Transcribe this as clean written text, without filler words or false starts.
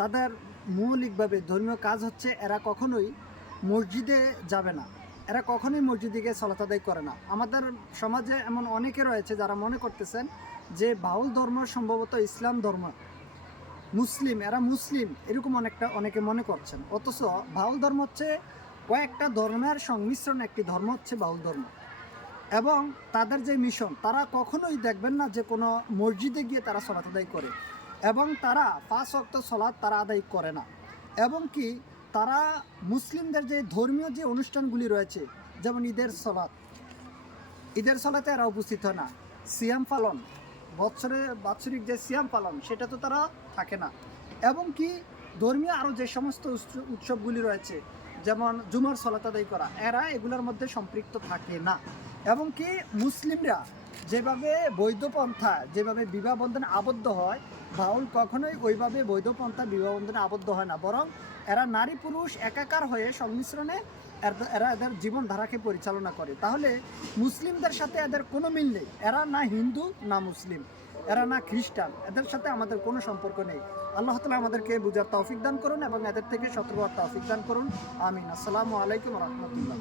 তাদের মৌলিকভাবে ধর্মীয় কাজ হচ্ছে এরা কখনোই মসজিদে যাবে না, এরা কখনোই মসজিদে গিয়ে সালাত আদায় করে না। আমাদের সমাজে এমন অনেকে রয়েছে যারা মনে করতেছেন যে বাউল ধর্ম সম্ভবত ইসলাম ধর্ম, মুসলিম, এরা মুসলিম, এরকম অনেকে মনে করছেন। অথচ বাউল ধর্ম হচ্ছে কয়েকটা ধর্মের সংমিশ্রণ একটি ধর্ম হচ্ছে বাউল ধর্ম। এবং তাদের যে মিশন, তারা কখনোই দেখবেন না যে কোনো মসজিদে গিয়ে তারা সালাত আদায় করে, এবং তারা 5 ওয়াক্ত সালাত তারা আদায় করে না। এবং কি তারা মুসলিমদের যে ধর্মীয় যে অনুষ্ঠানগুলি রয়েছে, যেমন ঈদের সালাতে এরা উপস্থিত হয় না। সিয়াম পালন, বাৎসরিক যে সিয়াম পালন, সেটা তো তারা থাকে না। এবং কি ধর্মীয় আরও যে সমস্ত উৎসবগুলি রয়েছে, যেমন জুমার সালাত আদায় করা, এরা এগুলোর মধ্যে সম্পৃক্ত থাকে না। এবং কি মুসলিমরা যেভাবে বৈধ পন্থা, যেভাবে বিবাহ বন্ধনে আবদ্ধ হয়, বাউল কখনোই ওইভাবে বৈধ পন্থা বিবাহ বন্ধনে আবদ্ধ হয় না, বরং এরা নারী পুরুষ একাকার হয়ে সংমিশ্রণে এরা এদের জীবনধারাকে পরিচালনা করে। তাহলে মুসলিমদের সাথে এদের কোনো মিল নেই। এরা না হিন্দু না মুসলিম, এরা না খ্রিস্টান, এদের সাথে আমাদের কোনো সম্পর্ক নেই। আল্লাহ তাআলা আমাদেরকে বুঝার তৌফিক দান করুন এবং এদের থেকে সতর্ক হওয়ার তৌফিক দান করুন। আমিন। আসসালামু আলাইকুম রহমতুল্লাহ।